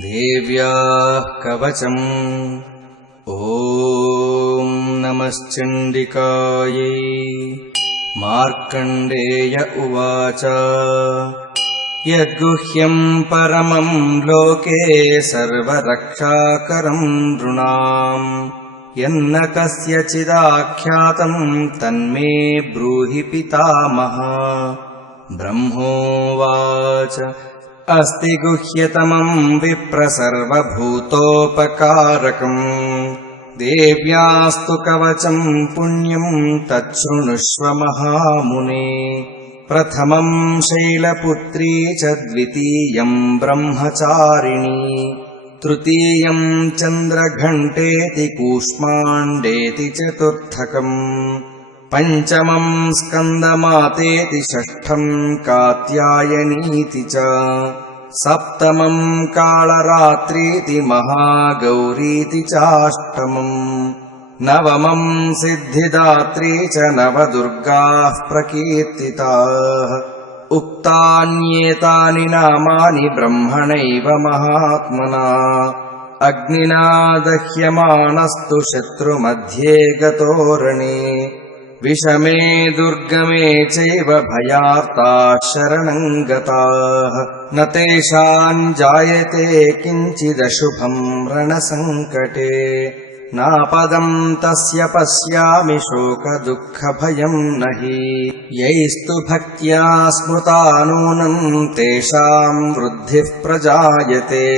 देव्याः कवचम्। ॐ नमश्चण्डिकायै। मार्कण्डेय उवाच यद्गुह्यं परमं लोके सर्वरक्षाकरं नृणाम् यन्न कस्यचिदाख्यातं तन्मे ब्रूहि पितामह। ब्रह्मोवाच अस्ति गुह्यतमं विप्र सर्वभूतोपकारकम् देव्यास्तु कवचं पुण्यं तच्छृणुष्व महामुने। प्रथमं शैलपुत्री च द्वितीयं ब्रह्मचारिणी तृतीयं चन्द्रघण्टेति कूष्माण्डेति चतुर्थकम् पञ्चमं स्कन्दमातेति षष्ठं कात्यायनीति च सप्तमं कालरात्रीति महागौरीति चाष्टमम् नवमं सिद्धिदात्री च नवदुर्गाः प्रकीर्तिताः। उक्तान्येतानि नामानि ब्रह्मणैव महात्मना अग्निना दह्यमानस्तु शत्रुमध्ये गतोरणे विषमे दुर्गमे चैव भयार्ताः शरणं गताः न तेषां जायते किञ्चिदशुभं रणसङ्कटे नापदं तस्य पश्यामि शोकदुःखभयं न हि यैस्तु भक्त्या स्मृता नूनं तेषां वृद्धिः प्रजायते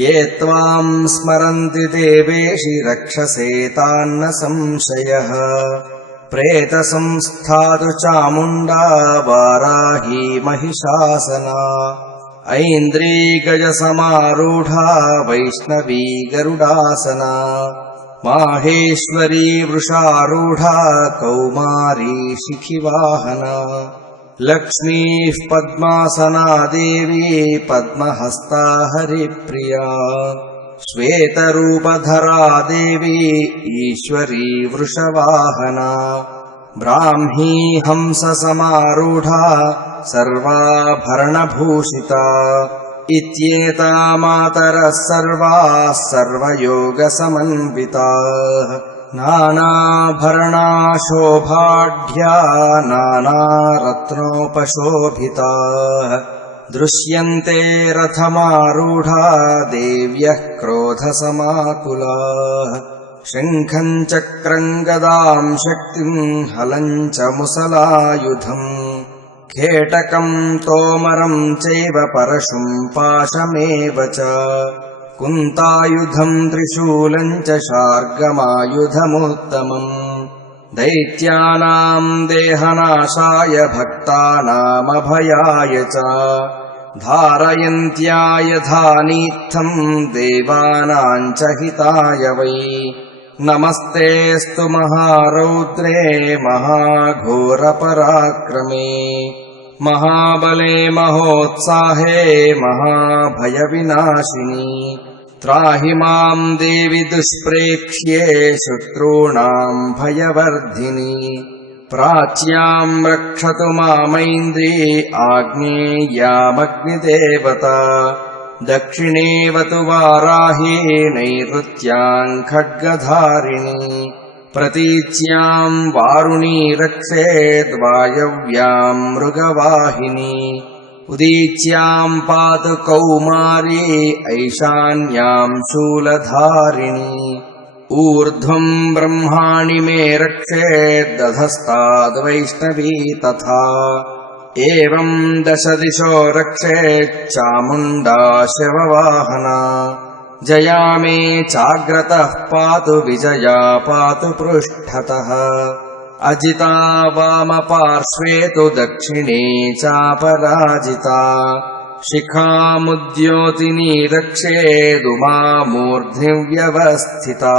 ये त्वां स्मरन्ति देवेशि रक्षसे तान्न संशयः। प्रेतसंस्थातु चामुण्डा वाराही महिषासना ऐन्द्री गजसमारूढा वैष्णवी गरुडासना माहेश्वरी वृषारूढा कौमारी शिखिवाहना लक्ष्मीः पद्मासना देवी पद्महस्ता हरिप्रिया श्वेतरूपधरा देवी ईश्वरी वृषवाहना ब्राह्मी हंससमारूढा सर्वाभरणभूषिता इत्येता मातरः सर्वाः सर्वयोगसमन्विताः नानाभरणा शोभाढ्या नानारत्नोपशोभिताः दृश्यन्ते रथमारूढा देव्यः क्रोधसमाकुलाः शङ्खं चक्रं गदां शक्तिं हलं च मुसलायुधम् खेटकं तोमरं चैव परशुं पाशमेव च कुन्तायुधं त्रिशूलं च शार्गमायुधमुत्तमम् दैत्यानां देहनाशाय भक्तानामभयाय च धारयन्त्यायधानीत्थं देवानां च हिताय वै नमस्तेऽस्तु महारौद्रे महाघोरपराक्रमे महाबले महोत्साहे महाभयविनाशिनी त्राहि मां देवि दुष्प्रेक्ष्ये शत्रूणां भयवर्धिनी प्राच्यां रक्षतु मामैन्द्री आग्नेयामग्निदेवता दक्षिणेवतु वाराही नैऋत्यां खड्गधारिणी प्रतीच्यां वारुणी रक्षेद्वायव्यां मृगवाहिनी उदीच्यां पातु कौमारी ऐशान्यां शूलधारिणी ऊर्ध्वं ब्रह्माणि मे रक्षेदधस्ताद्वैष्णवी तथा एवं दशदिशो रक्षेच्चामुण्डा शववाहना जया मे चाग्रतः पातु विजया पातु पृष्ठतः अजिता वामपार्श्वे तु दक्षिणे चापराजिता शिखामुद्योतिनी रक्षेदुमा मूर्ध्निव्यवस्थिता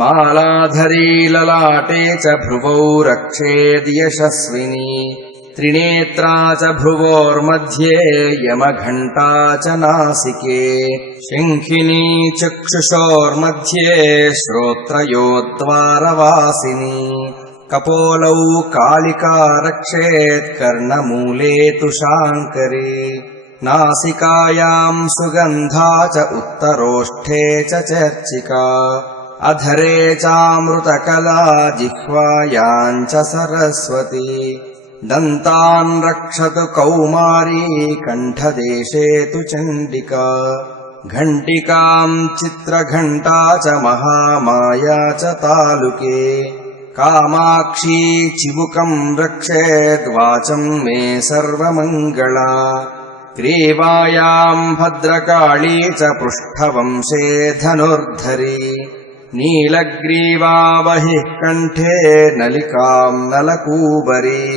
मालाधरी ललाटे च भ्रुवौ रक्षेद्यशस्विनी त्रिनेत्रा च भ्रुवोर्मध्ये यमघण्टा च नासिके शङ्खिनी चक्षुषोर्मध्ये श्रोत्रयोद्वारवासिनी कपोलौ कालिका रक्षेत् कर्णमूले तु शाङ्करी नासिकायां सुगन्धा च उत्तरोष्ठे च चर्चिका अधरे चामृतकला जिह्वायां च सरस्वती दन्तान् रक्षतु कौमारी कण्ठदेशे तु चण्डिका घण्टिकां चित्रघण्टा च महामाया च तालुके कामाक्षी चिबुकं रक्षेद्वाचं मे सर्वमङ्गला ग्रीवायां भद्रकाली च पृष्ठवंशे धनुर्धरी नीलग्रीवा बहिः कण्ठे नलिकां नलकूबरी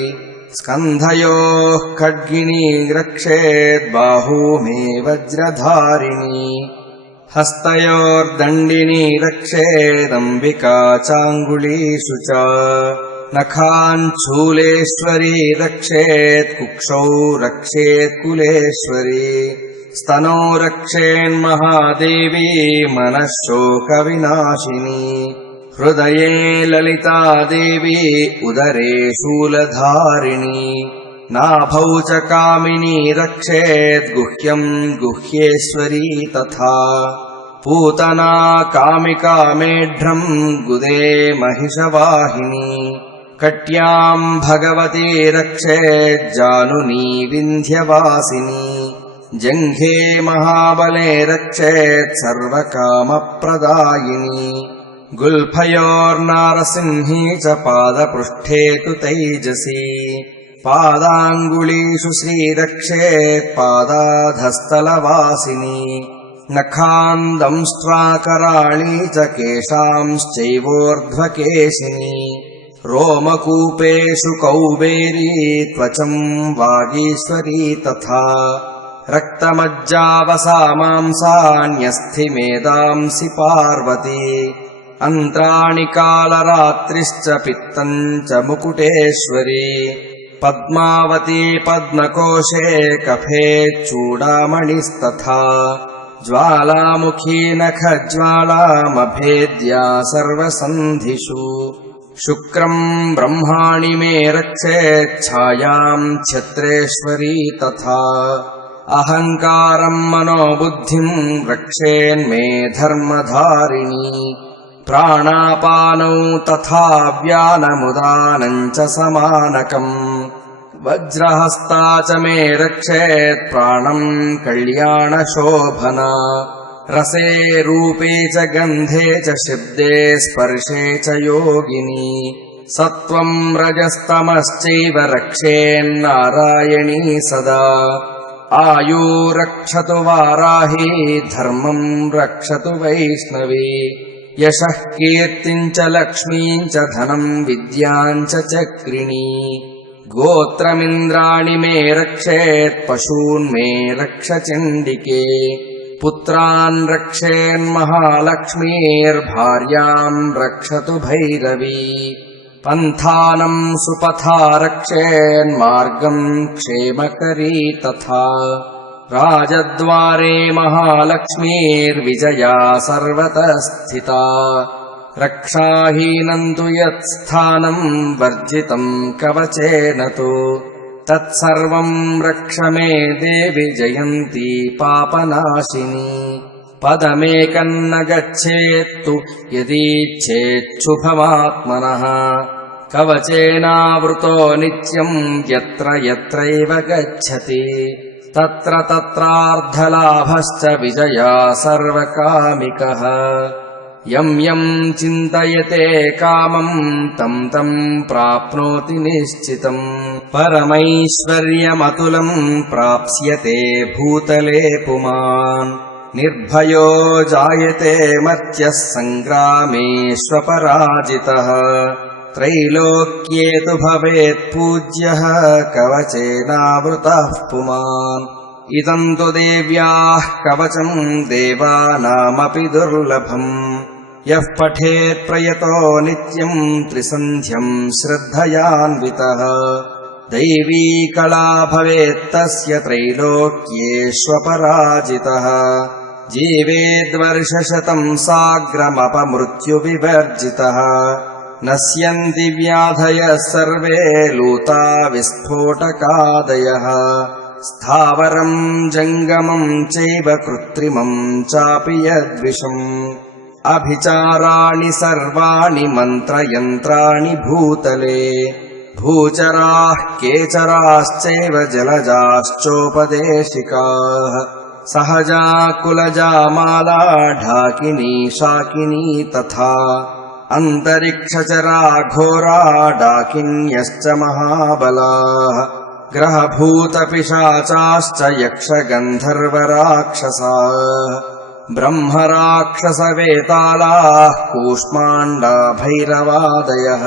स्कन्धयोः खड्गिनी रक्षेद्बाहू मे वज्रधारिणी हस्तयोर्दण्डिनी रक्षेदम्बिका चाङ्गुलीषु च नखाञ्चूलेश्वरी रक्षेत् कुक्षौ रक्षेत् कुलेश्वरी स्तनौ रक्षेन्महादेवी मनः शोकविनाशिनी हृदये ललिता देवी उदरे शूलधारिणी नाभौ च कामिनी रक्षेत् गुह्यं गुह्येश्वरी तथा पूतना कामिका मेढ्रं गुदे महिषवाहिनी कट्यां भगवती रक्षेज्जानुनी विन्ध्यवासिनी जङ्घे महाबले रक्षेत् सर्वकामप्रदायिनी गुल्फयोर्नारसिंही च पादपृष्ठे तु तैजसी पादाङ्गुलीषु श्रीरक्षेत् पादाधस्तलवासिनी नखान्दंष्ट्वाकराळी च केशांश्चैवोर्ध्वकेशिनी रोमकूपेषु कौबेरी त्वचं वागीश्वरी तथा रक्तमज्जावसामांसान्यस्थिमेदांसि पार्वती अन्त्राणि कालरात्रिश्च पित्तं च मुकुटेश्वरी पद्मावती पद्मकोशे कफे चूडामणिस्तथा ज्वालामुखी नखज्वालामभेद्या सर्वसन्धिषु शुक्रं ब्रह्माणि मे रक्षेच्छायां छत्रेश्वरी तथा अहङ्कारं मनोबुद्धिं रक्षेन्मे धर्मधारिणी प्राणापानौ तथा व्यानमुदानं च समानकम् वज्रहस्ता च मे रक्षेत् प्राणं कल्याणशोभना रसे रूपे च गन्धे च शब्दे स्पर्शे च योगिनी सत्त्वं रजस्तमश्चैव रक्षेन्नारायणी सदा आयु रक्षतु वाराही धर्मं रक्षतु वैष्णवी यशः कीर्तिं च लक्ष्मीं च धनं विद्यां च चक्रिणी गोत्रमिन्द्राणि मे रक्षेत् पशून् मे रक्ष चण्डिके पुत्रान् रक्षेन्महालक्ष्मीर्भार्यां रक्षतु भैरवी पन्थानं सुपथा रक्षेन्मार्गं क्षेमकरी तथा राजद्वारे महालक्ष्मीर्विजया सर्वतः स्थिता रक्षाहीनं तु यत्स्थानं वर्जितं कवचेन तु तत्सर्वं रक्ष मे देवि जयन्ती पापनाशिनी पदमेकं न गच्छेत्तु यदीच्छेच्छुभमात्मनः कवचेनावृतो नित्यं यत्र यत्रैव गच्छति तत्र तत्रार्धलाभश्च विजया सर्वकामिकः यं यं चिन्तयते कामं तं तं प्राप्नोति निश्चितम् परमैश्वर्यमतुलं प्राप्स्यते भूतले पुमान् निर्भयो जायते मर्त्यः सङ्ग्रामेष्वपराजितः त्रैलोक्ये तु भवेत् पूज्यः कवचेनावृतः पुमान् इदं तु देव्याः कवचं देवानामपि दुर्लभम् यः पठेत् प्रयतो नित्यं त्रिसन्ध्यं श्रद्धयान्वितः दैवी कला भवेत्तस्य त्रैलोक्येष्वपराजितः जीवेद्वर्षशतं साग्रमपमृत्युविवर्जितः नश्यन्ति व्याधयः सर्वे लूता विस्फोटकादयः स्थावरं जङ्गमं चैव कृत्रिमं चापि यद्विषम् अभिचाराणि सर्वाणि मन्त्रयन्त्राणि भूतले भूचराः केचराश्चैव जलजाश्चोपदेशिकाः सहजा कुलजा माला ढाकिनी शाकिनी तथा अन्तरिक्षचरा घोरा डाकिन्यश्च महाबलाः ग्रहभूतपिशाचाश्च यक्षगन्धर्वराक्षसाः ब्रह्मराक्षसवेतालाः कूष्माण्डा भैरवादयः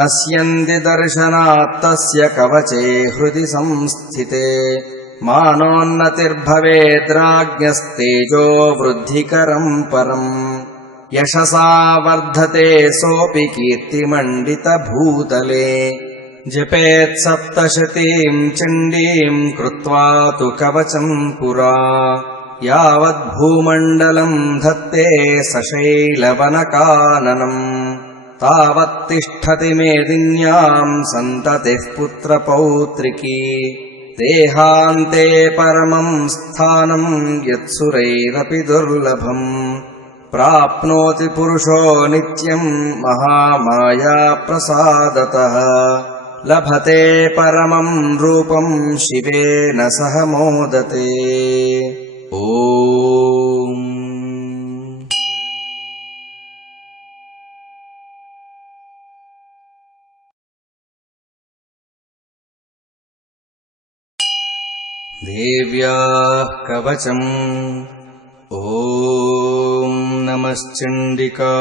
नश्यन्ति दर्शनात्तस्य कवचे हृदि संस्थिते मानोन्नतिर्भवेद्राज्ञस्तेजो वृद्धिकरम् परम् यशसा वर्धते सोऽपि कीर्तिमण्डितभूतले जपेत् सप्तशतीम् चण्डीम् कृत्वा तु कवचम् पुरा यावद्भूमण्डलम् धत्ते सशैलवनकाननम् तावत्तिष्ठति मेदिन्याम् सन्ततिः पुत्रपौत्रिकी देहान्ते परमम् स्थानम् यत्सुरैरपि दुर्लभम् प्राप्नोति पुरुषो नित्यम् महामायाप्रसादतः लभते परमम् रूपम् शिवेन सह मोदते। ॐ देव्याः कवचम्। ॐ नमश्चण्डिका।